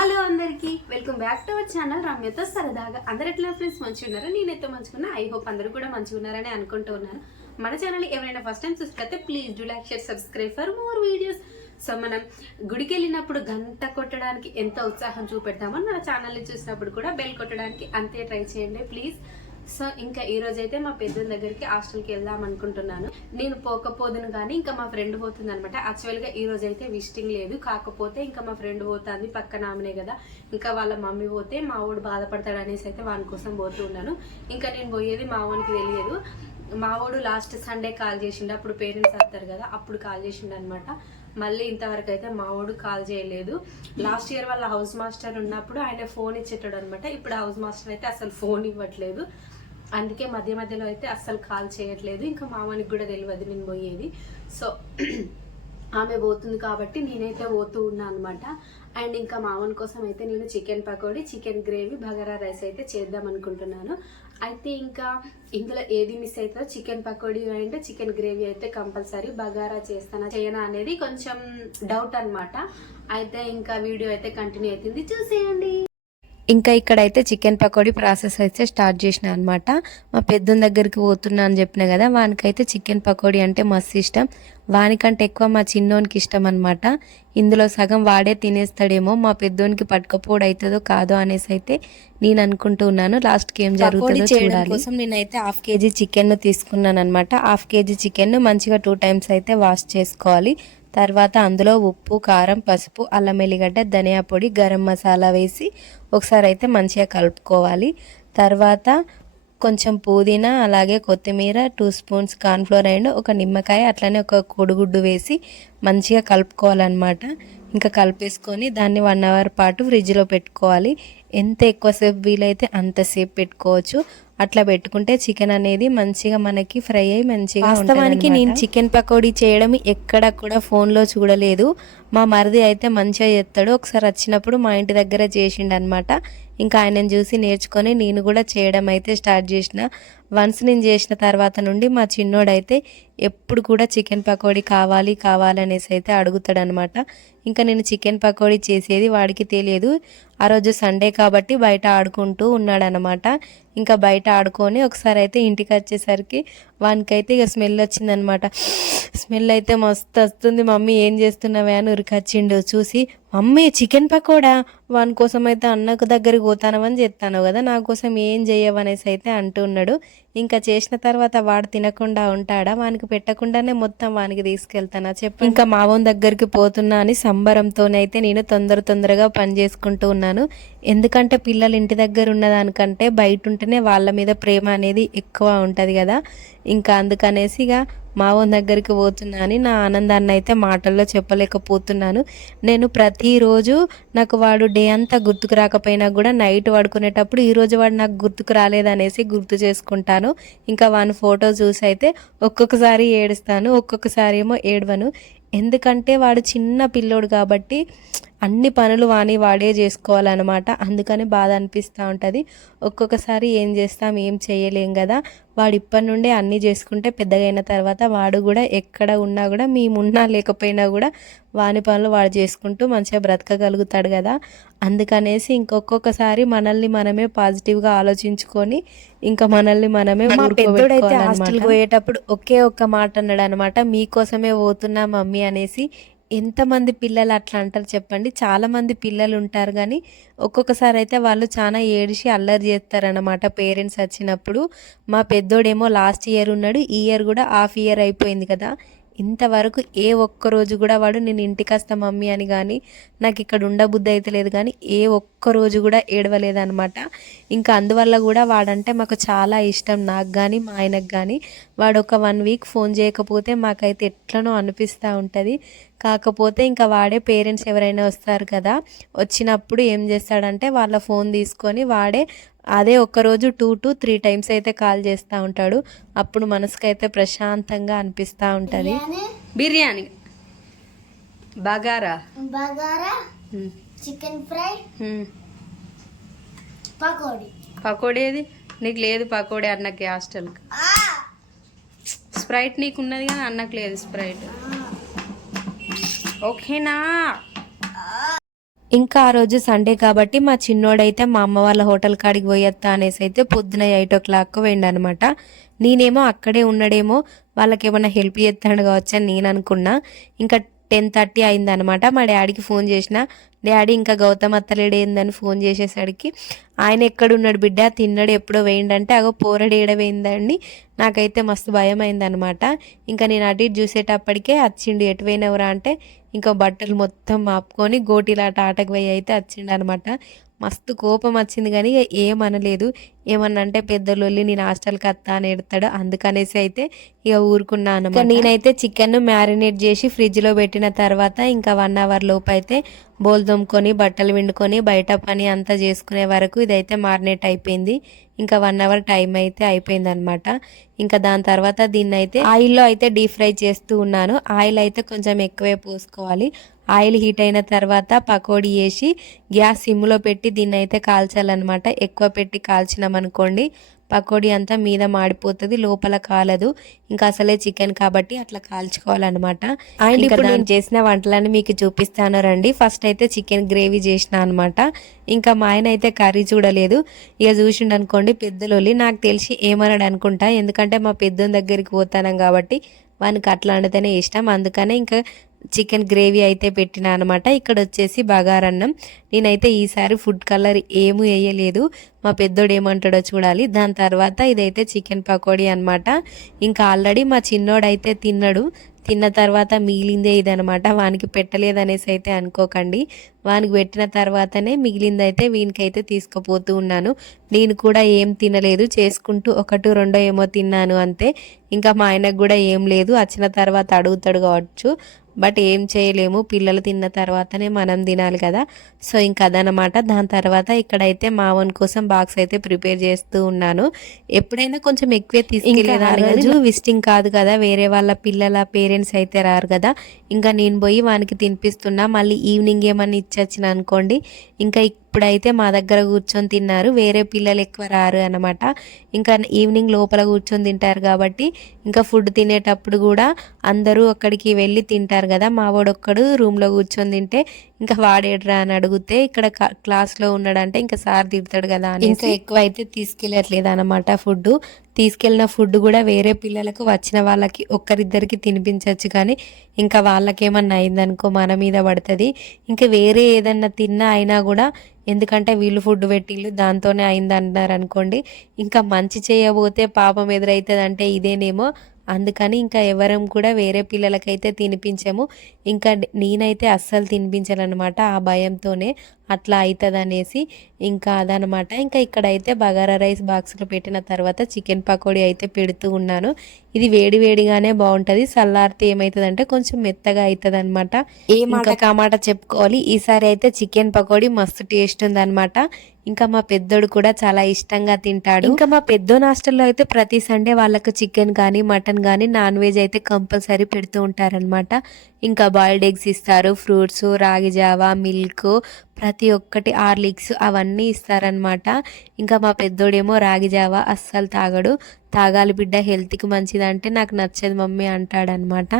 Hello అందరికీ welcome back to our channel రమ్యతో సరదాగా. అందరు ఎట్లా ఫ్రెండ్స్? మంచిగా ఉన్నారా నేనైతే మంచుకున్నా ఐ హోప్ అందరూ కూడా మంచిగా ఉన్నారని అనుకుంటూ ఉన్నాను. మన ఛానల్ ఎవరైనా ఫస్ట్ టైం చూసుకుంటే please do like share subscribe for more videos so మనం గుడికి వెళ్ళినప్పుడు గంట కొట్టడానికి ఎంత ఉత్సాహం చూపెడతామో మన ఛానల్ని చూసినప్పుడు కూడా బెల్ కొట్టడానికి అంతే ట్రై చేయండి ప్లీజ్ సో ఇంకా ఈ రోజు అయితే మా పెద్ద దగ్గరికి హాస్టల్కి వెళ్దాం అనుకుంటున్నాను. నేను పోకపోదును కానీ ఇంకా మా ఫ్రెండ్ పోతుంది అనమాట యాక్చువల్గా ఈ రోజు అయితే విజిటింగ్ లేదు. కాకపోతే ఇంకా మా ఫ్రెండ్ పోతుంది పక్కన ఆమెనే కదా. ఇంకా వాళ్ళ మమ్మీ పోతే మా వాడు బాధపడతాడు అనేసి అయితే వాని కోసం పోతూ ఉన్నాను. ఇంకా నేను పోయేది మా వానికి తెలియదు. మా వాడు లాస్ట్ సండే కాల్ చేసిండు. అప్పుడు పేరెంట్స్ వస్తారు కదా అప్పుడు కాల్ చేసిండు అనమాట మళ్ళీ ఇంతవరకు అయితే మా వాడు కాల్ చేయలేదు. లాస్ట్ ఇయర్ వాళ్ళ హౌస్ మాస్టర్ ఉన్నప్పుడు ఆయన ఫోన్ ఇచ్చేటాడు అనమాట ఇప్పుడు హౌస్ మాస్టర్ అయితే అసలు ఫోన్ ఇవ్వట్లేదు. అందుకే మధ్య మధ్యలో అయితే అస్సలు కాల్ చేయట్లేదు. ఇంకా మామానికి కూడా తెలియదు నేను పోయేది. సో ఆమె పోతుంది కాబట్టి నేనైతే పోతూ ఉన్నా అనమాట అండ్ ఇంకా మామన్ కోసం అయితే నేను chicken pakodi chicken gravy bagara rice అయితే చేద్దాం అనుకుంటున్నాను. అయితే ఇంకా ఇందులో ఏది మిస్ అవుతుందో chicken pakodi and chicken gravy అయితే కంపల్సరీ బగారా చేస్తానా చేయనా అనేది కొంచెం డౌట్ అన్నమాట. అయితే ఇంకా వీడియో అయితే కంటిన్యూ అవుతుంది. చూసేయండి. ఇంకా ఇక్కడైతే చికెన్ పకోడీ ప్రాసెస్ అయితే స్టార్ట్ చేసిన అనమాట మా పెద్దోని దగ్గరికి పోతున్నా అని చెప్పిన కదా వానికైతే చికెన్ పకోడీ అంటే మస్తు ఇష్టం. వానికంటే ఎక్కువ మా చిన్నోనికి ఇష్టం అనమాట ఇందులో సగం వాడే తినేస్తాడేమో మా పెద్దోనికి పట్టుకపోవడం అవుతుందో కాదో అనేసి అయితే నేను అనుకుంటూ ఉన్నాను. లాస్ట్కి ఏం జరుగుతుందో చూడాలి. కోసం నేనైతే హాఫ్ కేజీ చికెన్ తీసుకున్నాను అనమాట హాఫ్ కేజీ చికెన్ మంచిగా టూ టైమ్స్ అయితే వాష్ చేసుకోవాలి. తర్వాత అందులో ఉప్పు కారం పసుపు అల్లం ఎల్లిగడ్డ ధనియా పొడి గరం మసాలా వేసి ఒకసారి అయితే మంచిగా కలుపుకోవాలి. తర్వాత కొంచెం పుదీనా అలాగే కొత్తిమీర టూ స్పూన్స్ కార్న్ఫ్లోర్ అండ్ ఒక నిమ్మకాయ అట్లనే ఒక కోడిగుడ్డు వేసి మంచిగా కలుపుకోవాలన్నమాట. ఇంకా కలిపేసుకొని దాన్ని వన్ అవర్ పాటు ఫ్రిడ్జ్లో పెట్టుకోవాలి. ఎంత ఎక్కువసేపు వీలైతే అంతసేపు పెట్టుకోవచ్చు. అట్లా పెట్టుకుంటే చికెన్ అనేది మంచిగా మనకి ఫ్రై అయ్యి మంచిగా వాస్తవానికి నేను చికెన్ పకోడీ చేయడం ఎక్కడ కూడా ఫోన్లో చూడలేదు. మా మరిది అయితే మంచిగా చేస్తాడు. ఒకసారి వచ్చినప్పుడు మా ఇంటి దగ్గర చేసిండు అనమాట ఇంకా ఆయనను చూసి నేర్చుకొని నేను కూడా చేయడం అయితే స్టార్ట్ చేసిన. వన్స్ నేను చేసిన తర్వాత నుండి మా చిన్నోడైతే ఎప్పుడు కూడా చికెన్ పకోడీ కావాలి కావాలనేసి అయితే అడుగుతాడనమాట ఇంకా నేను చికెన్ పకోడీ చేసేది వాడికి తెలియదు. ఆ రోజు సండే కాబట్టి బయట ఆడుకుంటూ ఉన్నాడనమాట ఇంకా బయట ఆడుకొని ఒకసారి అయితే ఇంటికి వచ్చేసరికి వానికైతే ఇక స్మెల్ వచ్చిందనమాట స్మెల్ అయితే మస్తు వస్తుంది. మమ్మీ ఏం చేస్తున్నావే? అని ఉరికొచ్చిండు. చూసి మమ్మీ చికెన్ పకోడా? వాని కోసం అయితే అన్నకు దగ్గరికి పోతానవని చెప్తాను కదా నా కోసం ఏం చేయవనేసి అయితే అంటున్నాడు ఇంకా చేసిన తర్వాత వాడు తినకుండా ఉంటాడా? వానికి పెట్టకుండానే మొత్తం వానికి తీసుకెళ్తానా? చెప్పు ఇంకా మావోన్ దగ్గరికి పోతున్నా అని సంబరంతోనైతే నేను తొందర తొందరగా పని చేసుకుంటూ ఉన్నాను. ఎందుకంటే పిల్లలు ఇంటి దగ్గర ఉన్నదానికంటే బయట ఉంటేనే వాళ్ళ మీద ప్రేమ అనేది ఎక్కువ ఉంటుంది కదా. ఇంకా అందుకనేసి ఇక మావోన్ దగ్గరికి పోతున్నా అని నా ఆనందాన్ని అయితే మాటల్లో చెప్పలేకపోతున్నాను. నేను ప్రతిరోజు నాకు వాడు డే అంతా గుర్తుకు రాకపోయినా కూడా నైట్ పడుకునేటప్పుడు ఈరోజు వాడు నాకు గుర్తుకు రాలేదనేసి గుర్తు చేసుకుంటాను. ఇంకా వాని ఫోటో చూసి అయితే ఒక్కొక్కసారి ఏడుస్తాను ఒక్కొక్కసారి ఏమో ఏడవను. ఎందుకంటే వాడు చిన్న పిల్లోడు కాబట్టి అన్ని పనులు వాని వాడే చేసుకోవాలన్నమాట. అందుకని బాధ అనిపిస్తూ ఉంటుంది. ఒక్కొక్కసారి ఏం చేస్తాం ఏం చేయలేం కదా. వాడు ఇప్పటి నుండే అన్నీ చేసుకుంటే పెద్దగా అయిన తర్వాత వాడు కూడా ఎక్కడ ఉన్నా కూడా మేమున్నా లేకపోయినా కూడా వాని పనులు వాడు చేసుకుంటూ మంచిగా బ్రతకగలుగుతాడు కదా. అందుకనేసి ఇంకొక్కొక్కసారి మనల్ని మనమే పాజిటివ్గా ఆలోచించుకొని ఇంకా మనల్ని మనమే మా పెద్దోడైతే హాస్టల్ పోయేటప్పుడు ఒకే ఒక్క మాట అన్నాడు అనమాట మీకోసమే పోతున్నా మమ్మీ అనేసి ఎంతమంది పిల్లలు అట్లా అంటారు చెప్పండి. చాలామంది పిల్లలు ఉంటారు కానీ ఒక్కొక్కసారి అయితే వాళ్ళు చాలా ఏడిసి అల్లరి చేస్తారనమాట పేరెంట్స్ వచ్చినప్పుడు. మా పెద్దోడేమో లాస్ట్ ఇయర్ ఉన్నాడు ఈ ఇయర్ కూడా హాఫ్ ఇయర్ అయిపోయింది కదా. ఇంతవరకు ఏ ఒక్క రోజు కూడా వాడు నేను ఇంటికి వస్తా మమ్మీ అని కానీ నాకు ఇక్కడ ఉండబుద్ధి అయితే లేదు కానీ ఏ ఒక్క రోజు కూడా ఏడవలేదనమాట ఇంకా అందువల్ల కూడా వాడంటే మాకు చాలా ఇష్టం నాకు కానీ మా ఆయనకు కానీ వాడు ఒక వన్ వీక్ ఫోన్ చేయకపోతే మాకైతే ఎట్లనో అనిపిస్తూ ఉంటుంది. కాకపోతే ఇంకా వాడే పేరెంట్స్ ఎవరైనా వస్తారు కదా వచ్చినప్పుడు ఏం చేస్తాడంటే వాళ్ళ ఫోన్ తీసుకొని వాడే అదే ఒక్కరోజు టూ టు త్రీ టైమ్స్ అయితే కాల్ చేస్తూ ఉంటాడు. అప్పుడు మనసుకైతే ప్రశాంతంగా అనిపిస్తూ ఉంటుంది. బిర్యానీ? బగారా. బగారా? Chicken fry? పకోడీ. పకోడీ ఏది? నీకు లేదు పకోడీ అన్నకి హాస్టల్కి. స్ప్రైట్ నీకు ఉన్నది కానీ అన్నకు లేదు స్ప్రైట్. ఓకేనా? ఇంకా ఆ రోజు సండే కాబట్టి మా చిన్నోడైతే మా అమ్మ వాళ్ళ హోటల్ కాడికి పోయొత్తా అనేసి అయితే పొద్దున ఎయిట్ ఓ క్లాక్ పోయిండనమాట. నేనేమో అక్కడే ఉన్నాడేమో వాళ్ళకి ఏమైనా హెల్ప్ చేస్తాడు కావచ్చు అని నేను అనుకున్నా. ఇంకా టెన్ థర్టీ అయిందనమాట. మా డాడీకి ఫోన్ చేసిన. డాడీ ఇంకా గౌతమ్ అత్తలేడు ఏందని ఫోన్ చేసేసరికి ఆయన ఎక్కడున్నాడు బిడ్డ? తిన్నాడు ఎప్పుడో వేయండి అంటే అగో పోరడు ఏడ వేయిందండి నాకైతే మస్తు భయం అయిందనమాట ఇంకా నేను అటు ఇటు చూసేటప్పటికే వచ్చిండు ఎటు పోయినవరా అంటే ఇంకా బట్టలు మొత్తం మాపుకొని గోటిలాట ఆటకు పోయి అయితే వచ్చిండనమాట. మస్తు కోపం వచ్చింది కానీ ఏమనలేదు ఏమన్నా అంటే పెద్దలొల్లి నేను హాస్టల్కి వస్తా అని ఎడతాడు. అందుకనేసి అయితే ఇక ఊరుకున్నా అనమాట నేనైతే చికెన్ మ్యారినేట్ చేసి ఫ్రిడ్జ్లో పెట్టిన తర్వాత ఇంకా వన్ అవర్ లోపు అయితే బోల్ దొమ్ముకొని బట్టలు విండుకొని బయట పని అంతా చేసుకునే వరకు ఇదైతే మారినేట్ అయిపోయింది. ఇంకా వన్ అవర్ టైం అయితే అయిపోయింది అనమాట ఇంకా దాని తర్వాత దీన్ని అయితే ఆయిల్లో అయితే డీప్ ఫ్రై చేస్తూ ఉన్నాను. ఆయిల్ అయితే కొంచెం ఎక్కువే పోసుకోవాలి. ఆయిల్ హీట్ అయిన తర్వాత పకోడీ వేసి గ్యాస్ సిమ్లో పెట్టి దీన్ని అయితే కాల్చాలన్నమాట. ఎక్కువ పెట్టి కాల్చిన కాల్చినామనుకోండి పకోడీ అంతా మీద మాడిపోతుంది లోపల కాలదు. ఇంకా అసలే చికెన్ కాబట్టి అట్లా కాల్చుకోవాలన్నమాట. అండ్ ఇప్పుడు నేను చేసిన వంటలని మీకు చూపిస్తాను రండి. ఫస్ట్ అయితే చికెన్ గ్రేవీ చేసిన అనమాట ఇంకా మా ఆయన అయితే కర్రీ చూడలేదు. ఇక చూసిండు అనుకోండి పెద్దలోళ్ళి నాకు తెలిసి ఏమన్నాడు అనుకుంటా. ఎందుకంటే మా పెద్దోని దగ్గరికి పోతాను కాబట్టి వానికి అట్లా వండితేనే ఇష్టం. అందుకనే ఇంకా చికెన్ గ్రేవీ అయితే పెట్టిన అనమాట ఇక్కడ వచ్చేసి బగారన్నం. నేనైతే ఈసారి ఫుడ్ కలర్ ఏమీ వేయలేదు. మా పెద్దోడు ఏమంటాడో చూడాలి. దాని తర్వాత ఇదైతే చికెన్ పకోడీ అనమాట ఇంకా ఆల్రెడీ మా చిన్నోడైతే తిన్నాడు. తిన్న తర్వాత మిగిలిందే ఇదనమాట వానికి పెట్టలేదనేసి అయితే అనుకోకండి. వానికి పెట్టిన తర్వాతనే మిగిలిందైతే వీనికైతే తీసుకుపోతూ ఉన్నాను. నేను కూడా ఏం తినలేదు. చేసుకుంటూ ఒకటి రెండో ఏమో తిన్నాను అంతే. ఇంకా మా ఆయనకు కూడా ఏం లేదు. వచ్చిన తర్వాత అడుగుతాడు కావచ్చు. బట్ ఏం చేయలేము. పిల్లలు తిన్న తర్వాతనే మనం తినాలి కదా. సో ఇంకా అదనమాట దాని తర్వాత ఇక్కడైతే మావన్ కోసం బాక్స్ అయితే ప్రిపేర్ చేస్తూ ఉన్నాను. ఎప్పుడైనా కొంచెం ఎక్కువే తీసుకెళ్ళేదాన్ని రోజు విజిటింగ్ కాదు కదా. వేరే వాళ్ళ పిల్లల పేరెంట్స్ అయితే రారు కదా. ఇంకా నేను పోయి వానికి తినిపిస్తున్నా. మళ్ళీ ఈవినింగ్ ఏమన్నా ఇచ్చొచ్చిన అనుకోండి. ఇంకా ఇప్పుడైతే మా దగ్గర కూర్చొని తిన్నారు. వేరే పిల్లలు ఎక్కువ రారు అనమాట ఇంకా ఈవినింగ్ లోపల కూర్చొని తింటారు కాబట్టి ఇంకా ఫుడ్ తినేటప్పుడు కూడా అందరూ అక్కడికి వెళ్ళి తింటారు కదా. మా వాడొక్కడు రూమ్లో కూర్చొని తింటే ఇంకా వాడేడ్రా అని అడిగితే ఇక్కడ క్లాస్లో ఉన్నాడంటే ఇంకా సార్ తిడతాడు కదా అని ఇంకా ఎక్కువ అయితే తీసుకెళ్ళట్లేదు అనమాట ఫుడ్ తీసుకెళ్ళిన ఫుడ్ కూడా వేరే పిల్లలకు వచ్చిన వాళ్ళకి ఒక్కరిద్దరికి తినిపించవచ్చు కానీ ఇంకా వాళ్ళకేమన్నా అయిందనుకో మన మీద పడుతుంది. ఇంకా వేరే ఏదన్నా తిన్నా అయినా కూడా ఎందుకంటే వీళ్ళు ఫుడ్ పెట్టిళ్ళు దాంతోనే అయింది అనుకోండి ఇంకా మంచి చేయబోతే పాపం ఎదురవుతుంది అంటే ఇదేనేమో అందుకని ఇంకా ఎవరం కూడా వేరే పిల్లలకైతే తినిపించము. ఇంకా నేనైతే అస్సలు తినిపించాలన్నమాట ఆ భయంతోనే. అట్లా అవుతుంది అనేసి ఇంకా అదనమాట. ఇంకా ఇక్కడైతే బగారా రైస్ బాక్స్లో పెట్టిన తర్వాత చికెన్ పకోడీ అయితే పెడుతూ ఉన్నాను. ఇది వేడి వేడిగానే బాగుంటుంది చల్లారితే ఏమవుతుందంటే కొంచెం మెత్తగా అవుతుంది అనమాట మాట కామాట చెప్పుకోవాలి. ఈసారి అయితే చికెన్ పకోడీ మస్తు టేస్ట్ ఉందన్నమాట ఇంకా మా పెద్దోడు కూడా చాలా ఇష్టంగా తింటాడు. ఇంకా మా పెద్దోని హాస్టల్లో అయితే ప్రతి సండే వాళ్ళకు చికెన్ కానీ మటన్ కానీ నాన్ వెజ్ అయితే కంపల్సరీ పెడుతూ ఉంటారనమాట. ఇంకా బాయిల్డ్ ఎగ్స్ ఇస్తారు ఫ్రూట్స్ రాగి జావా మిల్క్ ప్రతి ఒక్కటి ఆర్లిక్స్ అవన్నీ ఇస్తారనమాట ఇంకా మా పెద్దోడేమో రాగి జావా అస్సలు తాగడు. తాగాలి బిడ్డ హెల్త్కి మంచిదంటే నాకు నచ్చదు మమ్మీ అంటాడనమాట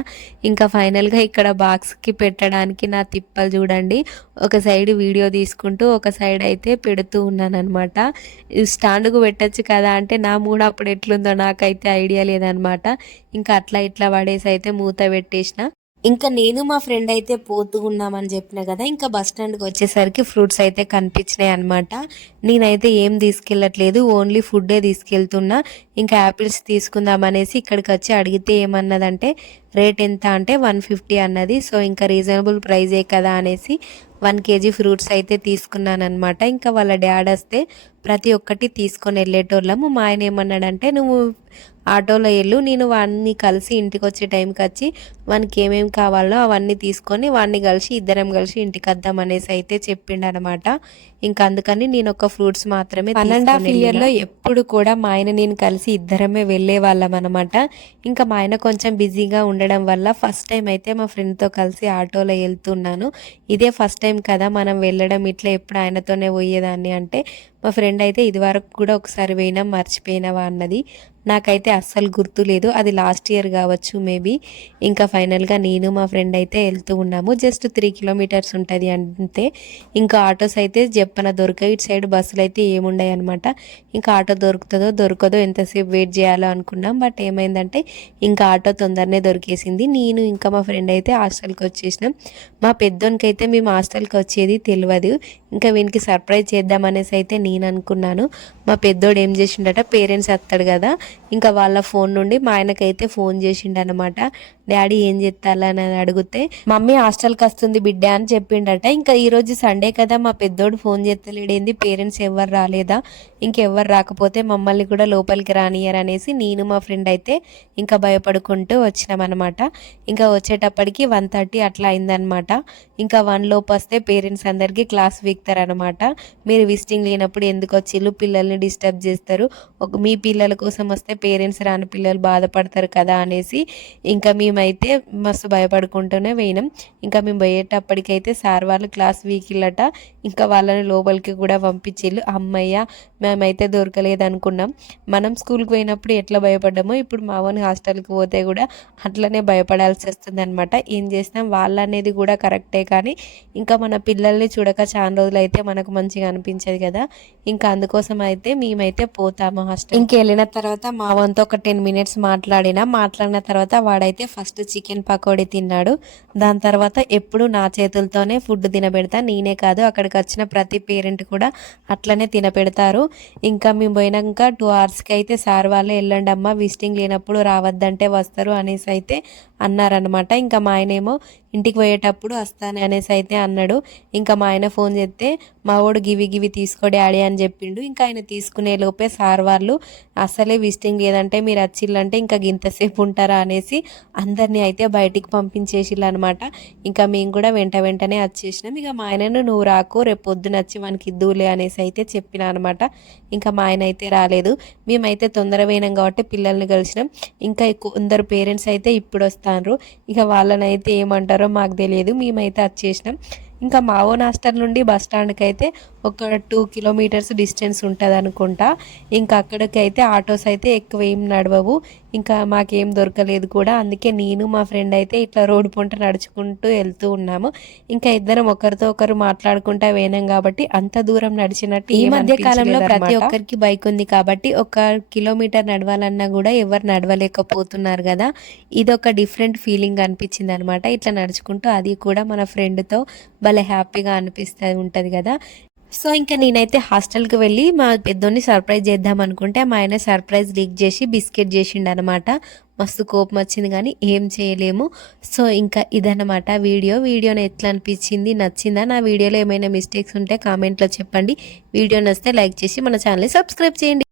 ఇంకా ఫైనల్గా ఇక్కడ బాక్స్కి పెట్టడానికి నా తిప్పలు చూడండి. ఒక సైడ్ వీడియో తీసుకుంటూ ఒక సైడ్ అయితే పెడుతూ ఉన్నాను అనమాట స్టాండ్కు పెట్టచ్చు కదా అంటే నా మూడు అప్పుడు ఎట్లుందో నాకైతే ఐడియా లేదనమాట ఇంకా అట్లా ఇట్లా పడేసి అయితే మూత పెట్టేసిన. ఇంకా నేను మా ఫ్రెండ్ అయితే పోతూ ఉన్నామని చెప్పిన కదా ఇంకా బస్ స్టాండ్కి వచ్చేసరికి ఫ్రూట్స్ అయితే కనిపించినాయి అనమాట నేనైతే ఏం తీసుకెళ్ళట్లేదు ఓన్లీ ఫుడ్డే తీసుకెళ్తున్నా. ఇంకా యాపిల్స్ తీసుకుందాం అనేసి ఇక్కడికి వచ్చి అడిగితే ఏమన్నదంటే రేట్ ఎంత అంటే వన్ ఫిఫ్టీ అన్నది. సో ఇంకా రీజనబుల్ ప్రైజే కదా అనేసి వన్ కేజీ ఫ్రూట్స్ అయితే తీసుకున్నాను అనమాట ఇంకా వాళ్ళ డాడ్ వస్తే ప్రతి ఒక్కటి తీసుకొని వెళ్ళేటోళ్ళము. మా ఆయన ఏమన్నాడంటే నువ్వు ఆటోలో వెళ్ళు నేను వాడిని కలిసి ఇంటికి వచ్చే టైంకి వచ్చి వానికి ఏమేమి కావాలో అవన్నీ తీసుకొని వాడిని కలిసి ఇద్దరం కలిసి ఇంటికి వద్దాం అనేసి అయితే చెప్పిండనమాట ఇంకా అందుకని నేను ఒక ఫ్రూట్స్ మాత్రమే వన్ అండ్ హాఫ్ ఇయర్లో ఎప్పుడు కూడా మా ఆయన నేను కలిసి ఇద్దరమే వెళ్ళే వాళ్ళం అనమాట ఇంకా మా ఆయన కొంచెం బిజీగా ఉండడం వల్ల ఫస్ట్ టైం అయితే మా ఫ్రెండ్తో కలిసి ఆటోలో వెళ్తున్నాను. ఇదే ఫస్ట్ టైం కదా మనం వెళ్ళడం ఇట్లా ఎప్పుడు ఆయనతోనే పోయేదాన్ని అంటే మా ఫ్రెండ్ అయితే ఇది వరకు కూడా ఒకసారి పోయినా మర్చిపోయినావా అన్నది. నాకైతే అస్సలు గుర్తు లేదు. అది లాస్ట్ ఇయర్ కావచ్చు మేబీ ఇంకా ఫైనల్గా నేను మా ఫ్రెండ్ అయితే వెళ్తూ ఉన్నాము. జస్ట్ త్రీ కిలోమీటర్స్ ఉంటుంది అంతే. ఇంకా ఆటోస్ అయితే చెప్పన దొరకవు. ఇటు సైడ్ బస్సులు అయితే ఏముండయి అనమాట ఇంకా ఆటో దొరుకుతుందో దొరకదో ఎంతసేపు వెయిట్ చేయాలో అనుకున్నాం. బట్ ఏమైందంటే ఇంకా ఆటో తొందరనే దొరికేసింది. నేను ఇంకా మా ఫ్రెండ్ అయితే హాస్టల్కి వచ్చేసినాం. మా పెద్దోనికైతే మేము హాస్టల్కి వచ్చేది తెలియదు ఇంకా వీనికి సర్ప్రైజ్ చేద్దామనేసి అయితే నేను అనుకున్నాను. మా పెద్దోడు ఏం చేసిండట పేరెంట్స్ వస్తాడు కదా ఇంకా వాళ్ళ ఫోన్ నుండి మా ఆయనకైతే ఫోన్ చేసిండనమాట డాడీ ఏం చేస్తాలని అడిగితే మమ్మీ హాస్టల్కి వస్తుంది బిడ్డ అని చెప్పిండట. ఇంకా ఈరోజు సండే కదా మా పెద్దోడు ఫోన్ చేస్తలేడేంది పేరెంట్స్ ఎవరు రాలేదా? ఇంకెవ్వరు రాకపోతే మమ్మల్ని కూడా లోపలికి రానియర్ అనేసి నేను మా ఫ్రెండ్ అయితే ఇంకా భయపడుకుంటూ వచ్చినామన్నమాట. ఇంకా వచ్చేటప్పటికి వన్ థర్టీ అట్లా అయిందనమాట ఇంకా వన్ లోపు వస్తే పేరెంట్స్ అందరికీ క్లాస్ వీక్తారనమాట మీరు విజిటింగ్ లేనప్పుడు ఎందుకు వచ్చిళ్ళు పిల్లల్ని డిస్టర్బ్ చేస్తారు. ఒక మీ పిల్లల కోసం వస్తే పేరెంట్స్ రాని పిల్లలు బాధపడతారు కదా అనేసి ఇంకా మేమైతే మస్తు భయపడుకుంటూనే పోయినాం. ఇంకా మేము పోయేటప్పటికైతే సార్ వాళ్ళు క్లాస్ వీకిళ్ళట. ఇంకా వాళ్ళని లోపలికి కూడా పంపించిళ్ళు అమ్మయ్య మేమైతే దొరకలేదు అనుకున్నాం మనం స్కూల్కి పోయినప్పుడు ఎట్లా భయపడ్డామో ఇప్పుడు మావని హాస్టల్కి పోతే కూడా అట్లనే భయపడాల్సి వస్తుంది అనమాట ఏం చేసినాం? వాళ్ళు అనేది కూడా కరెక్టే కానీ ఇంకా మన పిల్లల్ని చూడక చాలా రోజులు అయితే మనకు మంచిగా అనిపించదు కదా. ఇంకా అందుకోసం అయితే మేమైతే పోతాము హాస్టల్ ఇంక వెళ్ళిన తర్వాత మా వంతు ఒక టెన్ మినిట్స్ మాట్లాడినా మాట్లాడిన తర్వాత వాడైతే ఫస్ట్ చికెన్ పకోడీ తిన్నాడు. దాని తర్వాత ఎప్పుడు నా చేతులతోనే ఫుడ్ తినబెడతా. నేనే కాదు అక్కడికి వచ్చిన ప్రతి పేరెంట్ కూడా అట్లనే తినపెడతారు ఇంకా మేము పోయినాక టూ అవర్స్కి అయితే సార్ వాళ్ళే వెళ్ళండి అమ్మ విజిటింగ్ లేనప్పుడు రావద్దంటే వస్తారు అనేసి అయితే అన్నారనమాట ఇంకా మా ఆయనేమో ఇంటికి పోయేటప్పుడు వస్తాను అనేసి అయితే అన్నాడు. ఇంకా మా ఆయన ఫోన్ చేస్తే మా వాడు గివి గివి తీసుకో డాడీ అని చెప్పిండు. ఇంకా ఆయన తీసుకునే లోపే సార్ వాళ్ళు అసలే విజిటింగ్ లేదంటే మీరు వచ్చిల్లంటే ఇంకా గింతసేపు ఉంటారా అనేసి అందరినీ అయితే బయటికి పంపించేసిల్లు అనమాట ఇంకా మేము కూడా వెంట వెంటనే వచ్చేసినాం ఇక మా ఆయనను నువ్వు రాకు రేపు పొద్దున వచ్చి మనకి ఇద్దులే అనేసి అయితే చెప్పిన అనమాట ఇంకా మా ఆయన అయితే రాలేదు. మేమైతే తొందర పోయినాం కాబట్టి పిల్లల్ని కలిసినాం. ఇంకా కొందరు పేరెంట్స్ అయితే ఇప్పుడు చేస్తాను ఇక వాళ్ళనైతే ఏమంటారో మాకు తెలియదు. మేమైతే అది చేసినాం. ఇంకా మావో నాస్టర్ నుండి బస్ స్టాండ్కి అయితే ఒక టూ కిలోమీటర్స్ డిస్టెన్స్ ఉంటుంది అనుకుంటా. ఇంకా అక్కడికైతే ఆటోస్ అయితే ఎక్కువ ఏం నడవవు. ఇంకా మాకేం దొరకలేదు కూడా. అందుకే నేను మా ఫ్రెండ్ అయితే ఇట్లా రోడ్డు పొంట నడుచుకుంటూ వెళ్తూ ఉన్నాము. ఇంకా ఇద్దరం ఒకరితో ఒకరు మాట్లాడుకుంటా పోయినాం కాబట్టి అంత దూరం నడిచినట్టు ఈ మధ్య కాలంలో ప్రతి ఒక్కరికి బైక్ ఉంది కాబట్టి ఒక కిలోమీటర్ నడవాలన్నా కూడా ఎవరు నడవలేకపోతున్నారు కదా. ఇది ఒక డిఫరెంట్ ఫీలింగ్ అనిపించింది అనమాట ఇట్లా నడుచుకుంటూ అది కూడా మన ఫ్రెండ్తో భలే హ్యాపీగా అనిపిస్తూ ఉంటుంది కదా. సో ఇంకా నేనైతే హాస్టల్కి వెళ్ళి మా పెద్దోని సర్ప్రైజ్ చేద్దాం అనుకుంటే మా ఆయన సర్ప్రైజ్ లీక్ చేసి బిస్కెట్ చేసిండు అనమాట మస్తు కోపం వచ్చింది కానీ ఏం చేయలేము. సో ఇంకా ఇదన్నమాట వీడియో. వీడియోని ఎట్లా అనిపించింది నచ్చిందా? నా వీడియోలో ఏమైనా మిస్టేక్స్ ఉంటే కామెంట్లో చెప్పండి. వీడియో నచ్చితే లైక్ చేసి మన ఛానల్ని సబ్స్క్రైబ్ చేయండి.